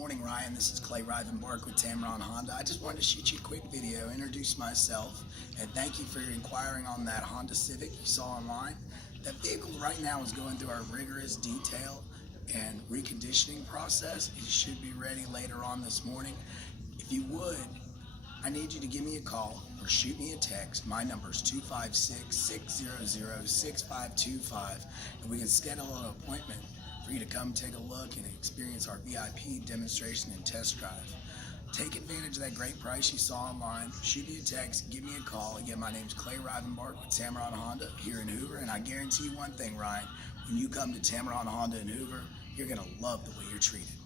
morning, Ryan. This is Clay Rivenbark with Tameron Honda. I just wanted to shoot you a quick video, introduce myself, and thank you for inquiring on that Honda Civic you saw online. That vehicle right now is going through our rigorous detail and reconditioning process. It should be ready later on this morning. If you would, I need you to give me a call or shoot me a text. My number is 256-600-6525, and we can schedule an appointment for you to come take a look and experience our VIP demonstration and test drive. Take advantage of that great price you saw online. Shoot me a text, give me a call. Again, my name is Clay Rivenbark with Tameron Honda here in Hoover, and I guarantee you one thing, Ryan, when you come to Tameron Honda in Hoover, you're going to love the way you're treated.